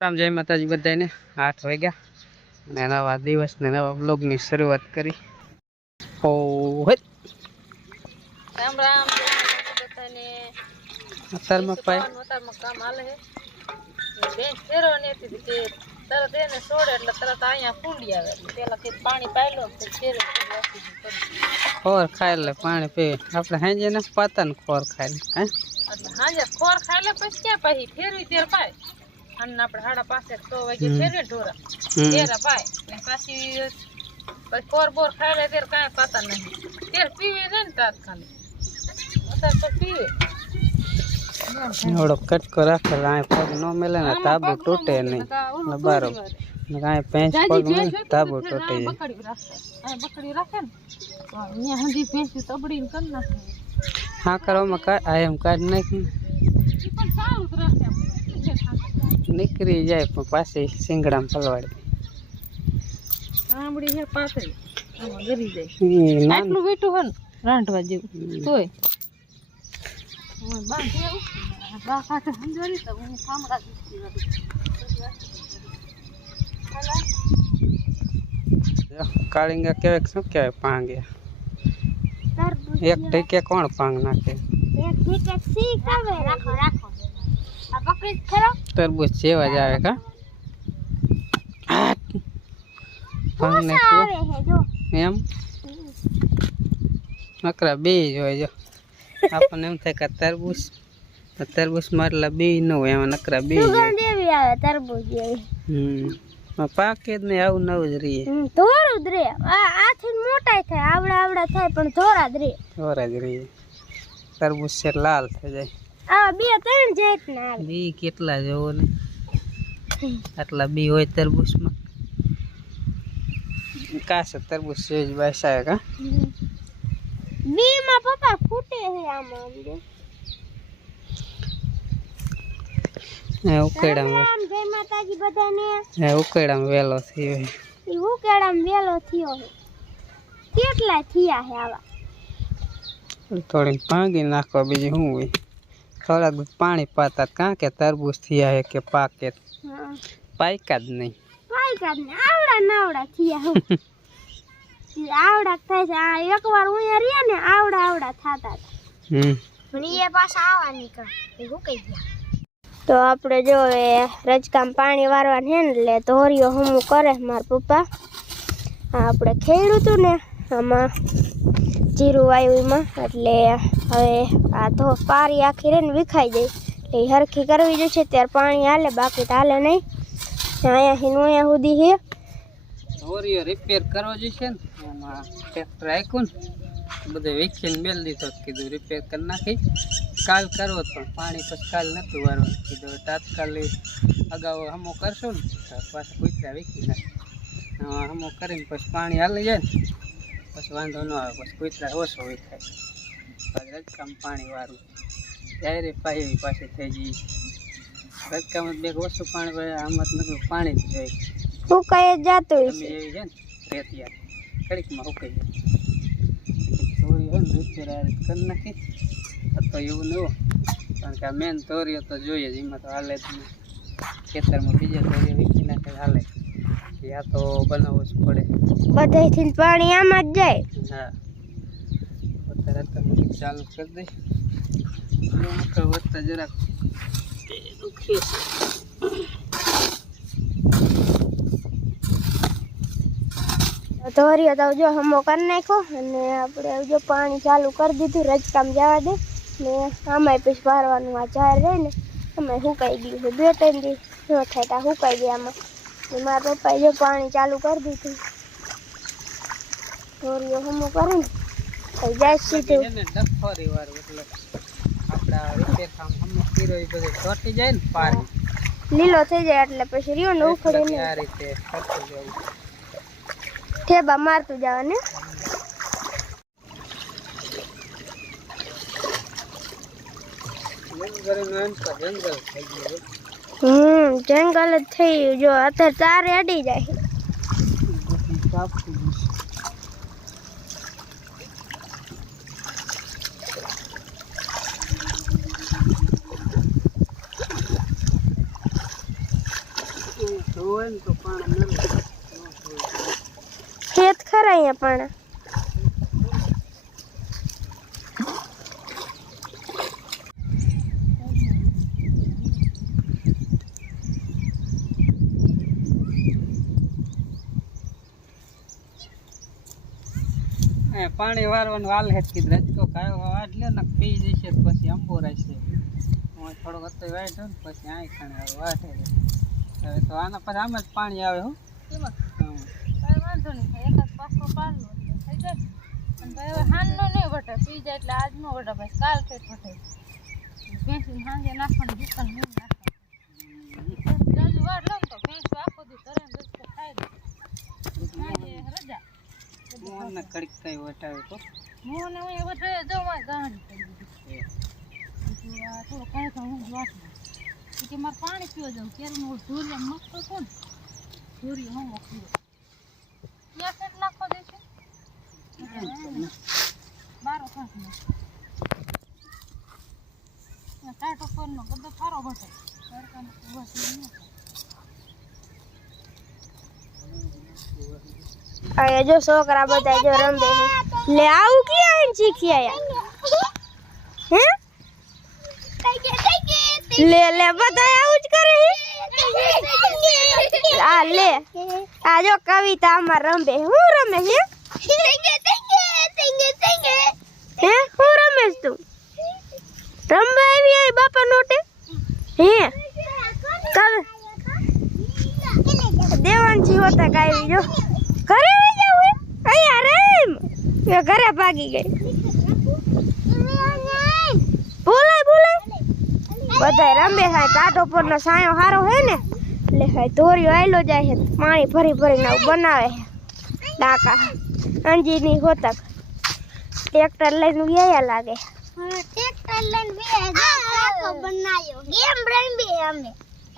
રામ જય માતાજી બધાને આઠ વાગ્યા. અને નવા દિવસ ને નવા બ્લોગની શરૂઆત કરી. ઓ રામ રામ બધાને માતાજી માં પાય. સવારનું અતારમાં કામ હાલે હે. ને બેન ફેરવાની હતી તે તરત એને છોડે એટલે તરત અહીંયા ફૂંડી આવે. પેલા કે પાણી પાયલો તો ફેરે. ખોર ખાય એટલે પાણી પી. આપણે હાંજે ને પાતા ને ખોર ખાય. હે? એટલે હાંજે ખોર ખાઈ લે પછી ક્યાં પાછી ફેરવી ત્યારે પાય. અને આપણે સાડા પાંચે છ વાગે હમ. ફેરવે ઢોરા. હમ. ત્યારે પાય ને પાછી પછી ખોર બોર ખાઈ લે ત્યારે કાંઈ પાતા નહીં. ત્યારે પીવે નહીં ને તાત્કાલિક અત્યારે તો પીવે. એવડો કટકો રાખેલો આ પગ ન મેલે ને તાબુ તૂટે નહીં. ને બારો. ને કાંઈ ભેંસ પગ મેલે તાબુ તૂટે જાય બકડી રાખે. આ બકડી રાખે ને? તો અહીંયા હંધી ભેંસી તબડીને કરી નાખે. હા કરવામાં કાંઈ આ એમ કાઢી નાખી. ઈ પણ સારું જ રાખે આમ. કેટલી છે થાકી. નીકળી જાય પણ પાછી સિંગડામાં પલવાડી આંબડી છે પાતળી. આમાં ગરી જાય. આટલું રાંધવા જેવું. તોય. કાળીંગા કેવાય શું કહેવાય પાંગ્યા? એક ટીકે કોણ પાંગ નાખે? તરબૂચ જેવા જ આવે કા? એમ? નકરા બે જ હોય જો. આપણને એમ થાય કે તરબૂચ તરબૂચ મારલા બે ન હોય એમાં નકરા બે આવે તરબૂચ હમ. પાકે જ નહીં આવું નવું જ રહીએ. ધોરું જ રે આ આથી મોટા થાય આવડા આવડા થાય પણ ધોરા જ રે થોડા જ રહીએ. તરબૂચ છે લાલ થઈ જાય. આવા બે ત્રણ જેટ ના આવે બી કેટલા જોવો ને? આટલા બી હોય તરબૂચમાં. કાશે તરબૂચ સેજ બેસાય કા બી માં પપ્પા ફૂટે છે આમાં અંદર. હે ઉકેડામાં રામ જય માતાજી બધાને. હે ઉકેડામાં વેલો થયો ઈ ઉકેડામાં વેલો થયો છે કેટલા થયા છે આવા? થોડી ભાંગી નાખવા બીજું શું હોય? થોડાક પાણી પાતા કાં કે તરબૂચ થયા હે કે પાકે હા. પાક્યા જ નહીં. પાયકા ને આવડા નાવડા થયા હું. આવડા થાય છે. આ એકવાર ઉયા રહ્યા ને આવડા આવડા થતા હતા. હમ. પણ એ પાછા આવવા નીકળે એ હુકાઈ ગયા. તો આપણે જો એ રજકામ પાણી વારવાનું છે ને એટલે ધોરીઓ હમું કરે મારા પપ્પા. આ આપણે ખેડ્યું હતું ને આમાં જીરું વાયું એમાં. એટલે હવે આ તો પારી આખી રહીને વિખાઈ જાય એટલે હરખી કરવી જોઈશે ત્યારે પાણી હાલે, બાકી તો હાલે નહીં. અહીંયાથી હિનો અહીંયા સુધી છે ઓરિયો રિપેર કરવો જોઈશે ને, એમાં ટ્રેક્ટર આખ્યું ને, બધે વેચીને મેલ દીધો કીધું રિપેર કરી નાખી. કાલ કરવો પણ પાણી પછી કાલ નહોતું વારવાનું. કીધું તાત્કાલિક અગાઉ હમો કરશું ને પાછા કૂતરા વેચી નાખે હમો કરીને પછી પાણી હાલી જાય ને, પછી વાંધો ન આવે, પછી કૂતરા ઓછો હોય થાય પછી રજકામ પાણી વારું ડાયરેક્ટ પાછી પાછી થઈ જઈ રજકામ બે ઓછું પાણી પડે આમાં નકરું પાણી જ જાય હુકાઈ જતું હશે? એવી છે ને રેતિયા કડીકમાં સુકાઈ જાય તોરી હોય ને રિપેર આ કરી નાખી. આ તો એવું ન હોય. કારણ કે આ મેન તોરીઓ તો જોઈએ જ એમાં તો હાલે જ નહીં. ખેતરમાં બીજા તોરીઓ વીખી નાખે હાલે. આ તો બનાવવું જ પડે. બધાથી પાણી આમાં જ જાય. હા. અત્યારે તમે ચાલુ કરી દઈ મકર વધતા જરાક એ દુખે છે ધોરીઓ તો જો હમો કરી નાખ્યો અને આપણે જો પાણી ચાલુ કરી દીધું, રજકામ જવા દે. ને આમાંય પછી વારવાનું આ ઝાર રહે ને આમાં સુકાઈ ગયું છે, બે ત્રણ દી ન થાય ત્યાં સુકાઈ ગયા આમાં. ને મારા પપ્પાએ જો પાણી ચાલુ કરી દીધું. ઢોરીઓ હમું કરે તો જાય સીધું. એને ડફો રીવાર એટલે આપડા રિપેર કામ હમ કર્યો એ બધું ચોટી જાય ને પાણી લીલો થઈ જાય એટલે પછી રહ્યો ને ઉખડે ને આ રીતે થતું જવું ઠેબા મારતું જવાને. થઈ હમ જંગલ જ થઈ ગયું. જો અત્યારે તારે અડી જાય બધું કાપતું ગયું. એ ધોવે ને તો પાણી નડે. ન ધોવે. ખેત ખરા અહીંયા પણ. એ પાણી વારવાનું હાલ હેત કીધું. રજકો કાયો વાટ લે ને પી જશે પછી અંબો રહેશે. હું થોડોક હતો વાટ્યો ને પછી આ ખાણે વાટે હવે તો આના પછી આમ જ પાણી આવે હો. એમાં? કાંઈ વાંધો નહીં પાછો પાડલો થઈ જાય પણ ભાઈ હવે હાનનો નહીં વટે પી જાય એટલે આજ નો વટે ભાઈ કાલ ખેત વટે ભેંસી સાંજે નાખવાની દુકાન નહીં નાખવાની જાજુ વાર લઉં તો ભેંસો આખો દી ઘરે ને રસ્તે ખાઈ દે સાંજે રજા કઈ વટાવે તો હું ને હું વટે જવા ગાંઠ કરી કાંઈ તો હું વાટું કે મારે પાણી પીવા જાઉં કેરનું ઢોરિયા મસ્ત હતો ને ઢોરિયો હું પીવો ક્યાં ખેત નાખવા દે છે બારો જો છોકરા બધા જો રમે લે, આવું ક્યાં આવીને શીખી આયા? લે લે બધા આવું જ કરે આ, લે. આ જો કવિતા આમાં રમે હું રમે છે? હે? હું રમેશ તું? રમવા આવી આય બાપા નોટે? હે? કવિ દેવાનજી હોતા કાઈ જો. ઘરે આવી જાવ અહીંયા રેમ. એ ઘરે ભાગી ગઈ. બોલાય બોલાય. બધાય રમે હાય. ટાટો પરનો સાયો હારો હે ને? એટલે હાય ધોરિયો આયલો જાય છે પાણી ભરી ભરીને બનાવે ડાકા. અંજીની હોતક ટ્રેક્ટર લઈને વ્યાયા લાગે. ટ્રેક્ટર લઈને બે કાકો બનાવ્યો ગેમ રમી અમે.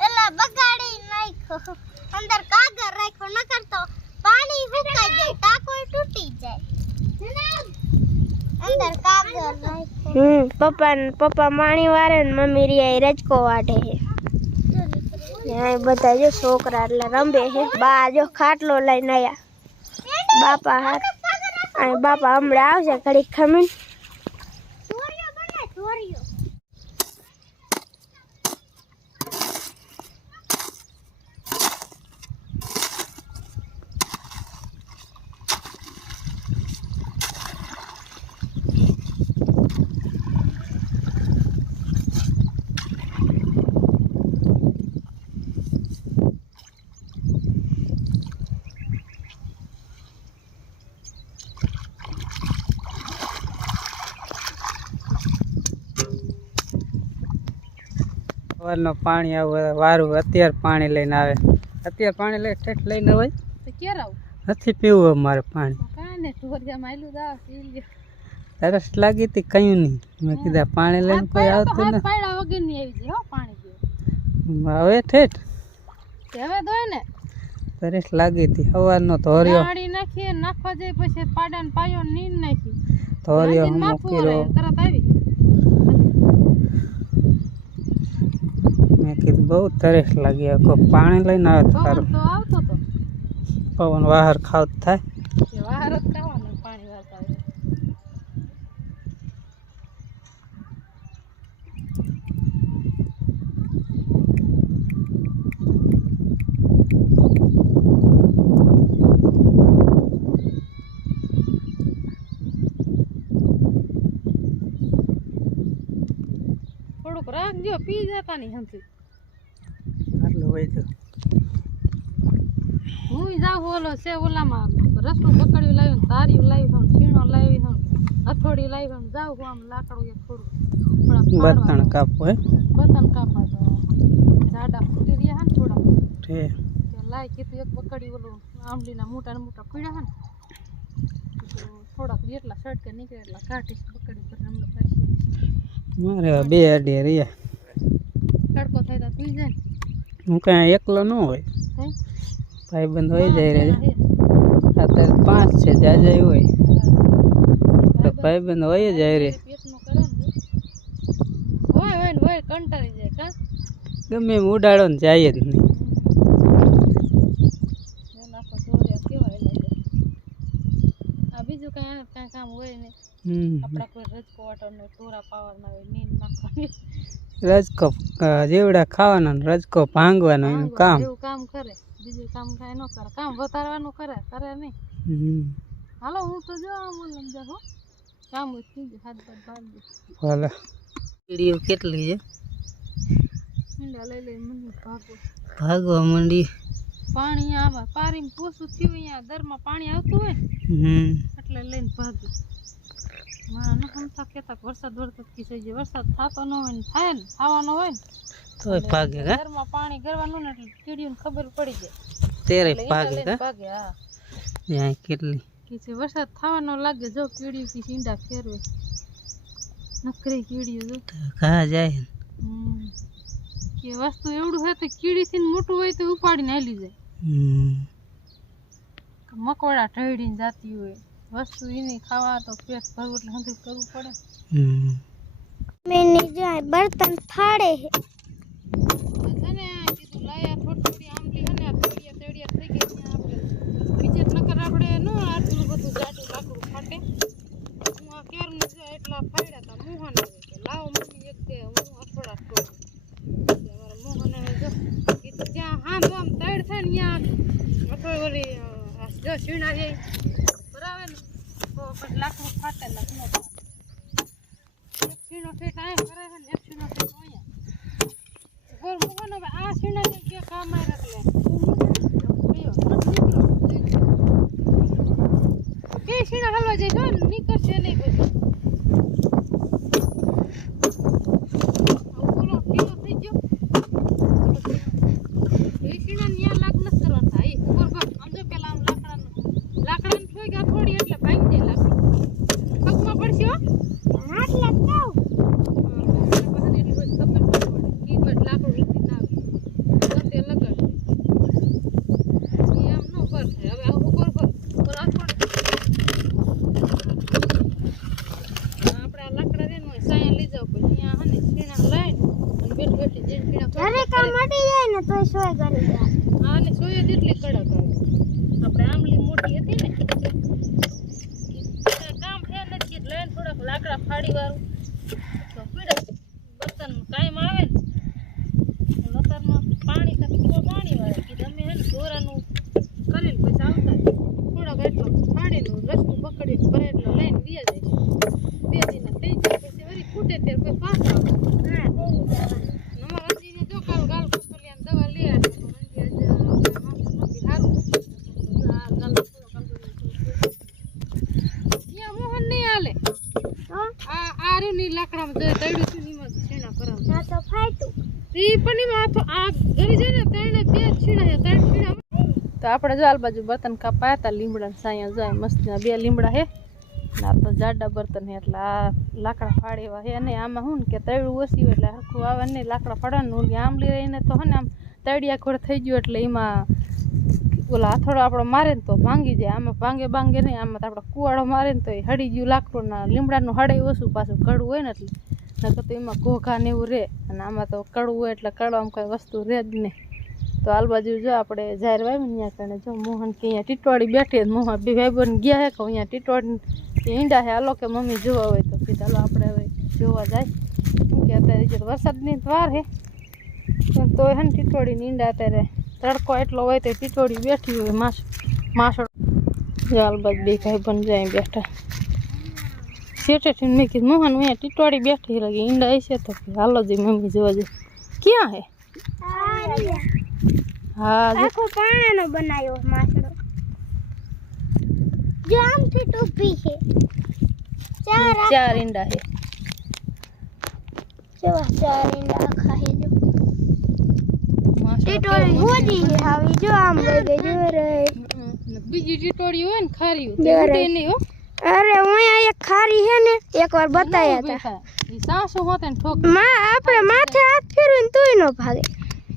એલા બગાડી નાખ્યો. અંદર કાગળ રાખ્યો ન કરતો પાણી સુકાઈ જાય ટાંકો તૂટી જાય. અંદર કાગળ રાખ્યો. હમ પપ્પા ને પપ્પા માણી વારે ને મમ્મી રિયા રજકો વાઢે છે. ને બધા જો છોકરા એટલે રમે છે. બા જો ખાટલો લઈને આયા. બાપા હાથ અને બાપા હમણાં આવશે ઘડીક ખમીને ધોરિયો બને ધોરિયો સવારનું પાણી આવે વારું અત્યારે પાણી લઈને આવે. અત્યારે પાણી લઈ ઠેઠ લઈને હોય. નથી પીવું અમારે પાણી. તરસ લાગી હતી કયું નહીં. મેં કીધા પાણી લઈને કોઈ આવતું હાથ પાડ્યા વગરની આવી પાણી પીવું. ને હવે ઠેઠ તરસ લાગી હતી. સવારનો ધોર્યો. નાખીએ નાખવા જાય પછી પાડા પાયો નીંદ નાખી ધોર્યો વળે, તરત આવી મેં કીધું બહુ તરેસ લાગી કોઈ પાણી લઈને આવે સારું. તો આવતો તો. પવન બહાર ખાવ થાય. થોડુંક રાખજો પી જતા નહીં હમથી. તો. હું જાઉં ઓલો છે ઓલામાં રસનું પકડ્યું લાવ્યું તારીયું લાવ્યું છીણો લાવી અથોડી લાવી જાઉં હું આમ લાકડું એક થોડું. બતણ કાપો હે. બતણ કાપા જાડા ફૂટી રહ્યા હે ને થોડા ઠે તે લાઈ કીધું એક બકડી ઓલું આંબલીના મોટા ને મોટા પીડા હે ને. તો થોડાક જેટલા સડકે નીકળે એટલા કાઢી બકડી પર હમણાં મારે બે અડી રહ્યા. તડકો થાય તો પી જાય હું કાંઈ એકલો ન હોય. ભાઈબંધ હોય જાય રે. અત્યારે પાંચ છે જાજા હોય. તો. ભાઈબંધ હોય જાય રે. પેટનું કરે ને હોય હોય ને હોય કંટાળી જાય કા? ગમે એમ ઉડાડો ને જાય જ નહીં. બીજું કાંઈ કાંઈ કામ હોય ને હમ. આપણા કોઈ રજકો વાટવાનો ટોરા પાવાના હોય નીંદ નાખવાની. રજકો જીવડા જેવડા ખાવાનો ને રજકો ભાંગવાનો એનું કામ. એવું કામ કરે બીજું કામ કાંઈ ન કરે. કામ વધારવાનું કરે કરે નહીં. હાલો હું તો જો આમ ઓલમ જા હો. કામ થઈ હાથ પર બાંધી ભલે. વીડિયો કેટલી છે? ઈંડા લઈ લઈ મને ભાગો. ભાગવા માંડી. પાણી આમાં પારીને પોસું થયું અહીંયા દરમાં પાણી આવતું હોય હમ. એટલે લઈને ભાગી. મારા ન સમતા કહેતા વરસાદ થતો ન હોય ને થાય ને થવાનો હોય ને. તોય ભાગે કા? ઘરમાં પાણી ગરવાનું ને એટલે કીડીઓને ખબર પડી જાય. તેરે ભાગે લઈને ભાગે હા. ત્યાં કેટલી? કે વરસાદ થવાનો લાગે જો કીડીઓ કી ઈંડા ફેરવે. નકરી કીડીઓ જો. જાય. કે વસ્તુ એવડું હોય તો કીડીથી મોટું હોય તો ઉપાડીને હાલી જાય. મકોડા ઢળીને જાતી હોય. વસ્તુ એની ખાવા તો પેટ ભરવું એટલે હંધું કરવું પડે. હમ. મેની જાય બર્તન ફાડે હે. છે ને કીધું લાયા થોડી થોડી આંબલી હે ને તળિયા તળિયા થઈ ગઈ ત્યાં આપણે. બીજે નકર આપણે ન આટલું બધું જાડું લાકડું ફાટે. હું આ કેરનું જો એટલા ફાડ્યા હતા મોહન કે લાવો મમ્મી એક દે હું અઠવાડા ટોકું અમારા મોહન આવે જો કીધું જ્યાં હાંધો આમ તળ થાય ને ત્યાં અથોડી ઓલી અ, જો સીણા ને તો પછી લાકડું ફાટે ને ન ફાટે એક સીણો ઠેઠ અહીંયા કરે છે ને એક સીણો ઠેઠ અહીંયા ઘર મૂકવાનો હવે આ સીણા ને કે કામ આવે એટલે કે સીણા હલવા જાય જો ને નીકળશે નહીં પછી ઓલો ઢીલો થઈ ગયો એ સીણા ને ન્યા લાગ નથી કરવાના થાય એ ઉપર પર આમ જો પેલા આમ લાકડાનું લાકડાનું ઠોઈ ગયા થોડી એટલે ભાંગી જાય લાકડું પગમાં પડશે હો હાથ લગાવ ઘરે કામ મટી જાય ને તોય સોય કરી જાય આપણે આમલી મોટી હતી ને કામ છે નથી એટલે એને થોડાક લાકડા ફાડી વાળું બર્તન કાયમ આવે ને લતારમાં પાણી તો બહુ પાણી વાળે કે તમે હે ને દોરાનું કરીને પછી આવતા જ. થોડાક એટલો ફાડીને રસ્તું પકડીને ભરે એટલો લઈને વ્યા જાય છે બે દિના થઈ જાય પછી વળી ફૂટે ત્યારે પછી પાછા આવે અમારા અંજીને જો કાલ ગાલ કસોલિયાની દવા લઈ આવી તો અંજી આજે માથું નથી હારું આ ગાલ થોડો ગાલ અહીંયા મોહન નહીં હાલે હા આ આ રહ્યું ની લાકડામાં જે તળ્યું છે ને એમાં છીણા કરાવે ના તો ફાટ્યું એ પણ એમાં આ તો આ આપણે જો બાજુ બર્તન કાપાયા હતા, લીમડા સાયા જાય મસ્ત બે લીમડા હે ને આ તો જાડા બર્તન હે એટલે આ લાકડા ફાડે એવા હે અને આમાં શું ને કે તળ્યું ઓછી એટલે હરખું આવે ને લાકડા ફાડવાનું, ઓલી આંબલી રહીને તો હે ને આમ તળિયા ખોડ થઈ ગયું એટલે એમાં ઓલા હાથોડો આપણો મારે ને તો ભાંગી જાય. આમાં ભાંગે ભાંગે નહીં, આમાં તો આપણે કુવાડો મારે ને તો એ હળી ગયું લાકડું ના લીમડાનું હળે ઓછું પાછું ઘડું હોય ને એટલે નકર તો એમાં ઘોઘા ને એવું રહે અને આમાં તો કડવું એટલે કડવામાં કોઈ વસ્તુ રહે જ નહીં. તો આલ બાજુ જો આપણે જાહેર વાવી ત્યાં કણે જો મોહન કે અહીંયા ટીટવાડી બેઠી મોહન બે ભાઈ બન ગયા હે કે અહીંયા ટીટવાડી ઈંડા હે હાલો કે મમ્મી જોવા હોય તો પછી ચાલો આપણે હવે જોવા જાય. શું કે અત્યારે જો વરસાદની વાર હે તો હે ને ટીટવાડીની ઈંડા અત્યારે તડકો એટલો હોય તો ટીટોડી બેઠી હોય. માસ માસડ જાલ બાજુ બે ભાઈ બન જાય બેઠા. શેઠેથી મેં કીધું મોહન અહીંયા ટીટવાડી બેઠી લાગી ઈંડા છે તો હાલો જઈ મમ્મી જોવા જઈ ક્યાં હે? હા આખો પાણાનો બનાવ્યો માછડો. જામથી ટોપી છે. ચાર ચાર ઈંડા હે. જેવા ચાર ઈંડા આખા હે જો. ટીટોળી છે. આવી જો આમ લઈ ગઈ જો રે બીજી ટીટોળી હોય ને ખારી હોય. નહીં હો. અરે હું અહીંયા એક ખારી છે ને એકવાર બતાયા હતા સાસુ હોતે ને ઠોક. માં આપણે માથે હાથ ફેરવીને તોય નો ભાગે.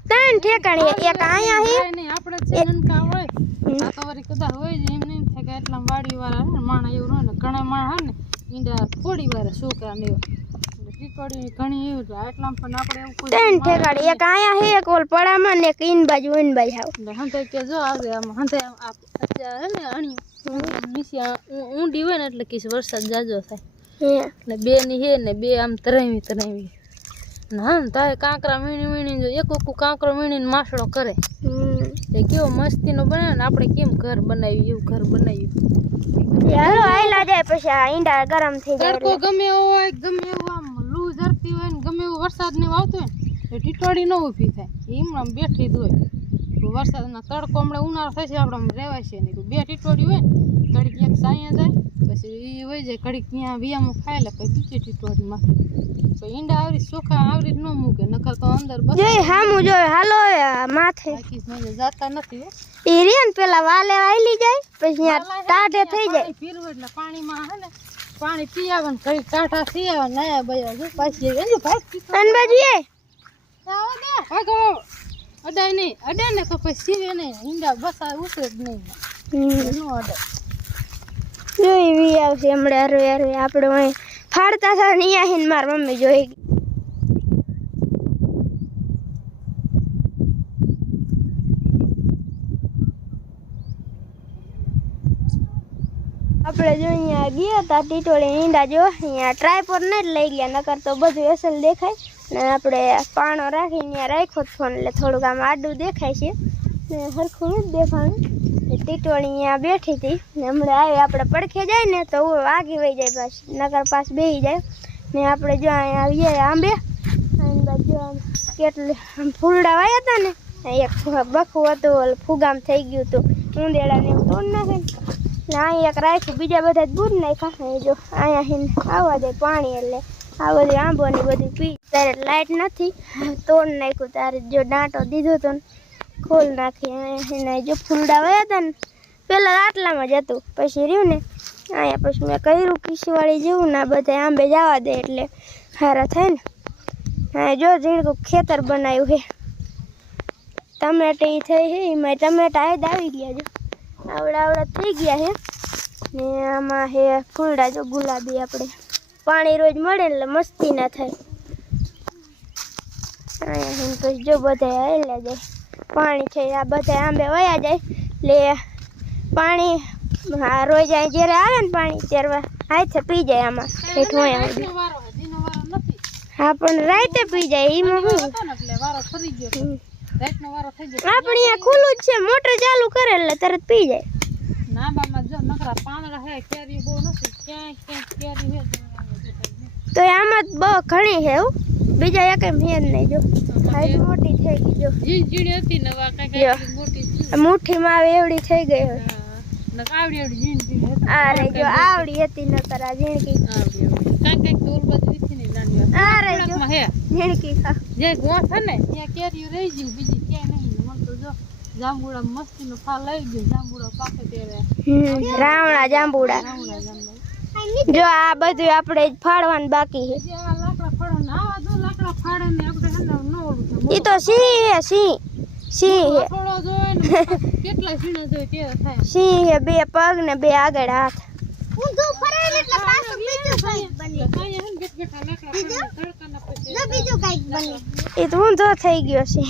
ત્રણ ઠેકાણી એક અહીંયા હે નહીં આપણે જ છે નનકા હોય. આ તો કદાચ હોય જ એમ નહીં થાય કે એટલા વાડી વાળા હે ને માણા એવું હોય ને ઘણા માણા હે ને ઈંડા થોડી વાર છોકરા ને ઘણી એવું છે પણ આપણે એવું કોઈ ત્રણ ઠેકાણી એક અહીંયા હે એક ઓલ પડામાં ને એક ઈન બાજુ ઈન બાજુ આવ. એટલે હંતે કે જો આમ હંતે આ અત્યારે ને અણિયું. નીચે ઊંડી હોય ને એટલે કીશ વરસાદ જાજો થાય. એટલે બે ની હે ને બે આમ તરાવી તરાવી હા તારે કાંકરા વીણી વીણી જો એક એક કાંકરો વીણીને માસડો કરે. એ કેવો મસ્તીનો બનાવે ને આપણે કેમ ઘર બનાવ્યું એવું ઘર બનાવ્યું. હાલો આયલા જાય પછી આ ઈંડા ગરમ થઈ જાય તડકો ગમે એવો હોય ગમે એવું આમ લૂ જરતી હોય ને ગમે એવો વરસાદ ને આવતો હોય ને ટીટોડી ન ઊભી થાય. એમ આમ બેઠી જ હોય. તો વરસાદના તડકો હમણાં ઉનાળો થશે આપણે આમ રહેવાય છે નહીં. તો બે ટીટોડી હોય ને ઘડીક એક સાયા જાય પછી એ હોય જાય ઘડીક ત્યાં વિયામો ખાઈ લે પછી બીજી ટીટોડીમાં તો ઈંડા આવરી ચોખા આવરી જ ન મૂકે નકર તો અંદર બસ જોઈ હામું જોઈ હાલો હવે આ માથે. બાકી જ જાતા નથી હો. ઈ રે ને પેલા વાલે આયલી જાય પછી અહીંયા ટાઢે થઈ જાય. પાણી પીરવું એટલે પાણીમાં હે ને પાણી પી આવે ને ઘડીક કાંઠા થઈ આવે ને નાયા બયા જો પાછી આવી. એની ભાગ પીતો અન બાજુ એ આવો દે. ભાગો અડાય નહીં અડે ને તો પછી સીવે નહીં ઈંડા બસા ઉતરે જ નહીં. નો અડે જોઈ વી આવશે હમણાં હરવે હરવે. આપણે ફાડતા હતા ને અહીંયા માર મમ્મી જોઈ આપણે જો અહીંયા ગયા હતા ટીટોળી ઈંડા જો, અહીંયા ટ્રાયપોર ને જ લઈ ગયા, નકર તો બધું અસલ દેખાય. ને આપણે પાણો રાખીને રાખ્યો જ ફોન, એટલે થોડુંક આમ આડું દેખાય છે. ને સરખું નથી દેખાણું. ટીટોળી અહીંયા બેઠી હતી, ને હમણાં આવી આપણે પડખે જાય ને તો આગી વહી જાય પાછી, નકર પાસ બેસી જાય. ને આપણે જો અહીંયા આવીએ આંબે બાજુ આમ કેટલી ફૂલડા વાયા હતા ને એક બખું હતું ફુગામ થઈ ગયું હતું ઊંદેડા ને એવું તોડ નાખે ને અહીંયા એક રાખ્યું બીજા બધા જ બૂર નાખ્યા. જો, અહીંયા હિન આવવા દે પાણી એટલે. આ બધી આંબો ને બધું પી. તારે લાઈટ નથી. તોડ નાખ્યું. તારે જો દાંટો દીધો તો ખોલ નાખી. અહીંયા જો ફૂલડા વયા હતા ને, પેલા આટલામાં જ હતું. પછી રહ્યું ને, અહીંયા પછી મેં કર્યું કિશવાળી જેવું ને બધા આંબે જવા દે એટલે સારા થાય ને. હા જો ઝીણકું ખેતર બનાવ્યું છે. ટમેટી થઈ છે એમાં ટમેટા આવી ગયા જો આવડા આવડા થઈ ગયા છે ને આમાં હે ફૂલડા જો ગુલાબી આપણે પાણી રોજ મળે એટલે મસ્તી ના થાય. અહીંયા હિન પછી જો બધા આવેલા જાય. પાણી છે આ બધા આંબે વયા જાય. એટલે પાણી હા રોજ અહીં જ્યારે આવે ને પાણી ત્યારે હાથે પી જાય આમાં. હેઠ હોય રાતનો વારો હે, હા પણ રાતે પી જાય એમાં શું રાતનો વારો થઈ ગયો. આપણે અહીંયા ખુલ્લું જ છે. મોટર ચાલુ કરે એટલે તરત પી જાય. નાબામાં જો નકરા પાંદડા હે કેરી બહુ નથી. ક્યાંય ક્યાંય કેરી હે. તો આમાં બહુ ઘણી છે એવું બીજા એક એમ હે નહીં જો. હાઈટ મોટી થઈ ગઈ જો. જી જીડી હતી નવા કાંઈક મોટી. આ મુઠ્ઠીમાં આવે એવડી થઈ ગઈ હોય. હા. નકર આવડી આવડી ઝીણ ઝીણી હતી. આ રે જો આવડી હતી નકર આ ઝીણકી. આવડી આવડી. કાંઈક કાંઈક તો ઓલ બાજુ વીસી ની નાની હતી. આ રે જો થોડાકમાં હે? નેણકી ખા. જે ગોઠ હે ને ત્યાં કેરીઓ રહી ગયું બીજી ક્યાંય નહીં. મને તો જો જાંબુડા મસ્તીનો ફાલ આવી ગયો. જાંબુડા પાકે ત્યારે રાવણા જાંબુડા. જો આ બધું આપણે જ ફાડવાનું બાકી છે. જે આ લાકડા ફાડે ને આવા જો લાકડા ફાડે ને આપણે હે ને ન ઓલું તો સિંહ હે સિંહ. સિંહ હે. થોડો જોવે ને કેટલા સીણા જોવે તે થાય. સિંહ હે બે પગ ને બે આગળ હાથ. ઊંધું ફરે ને એટલે પાછું બીજું કંઈક બને. એટલે કાંઈ હે જો બીજું કંઈક બને. એ તો ઊંધો થઈ ગયો છે.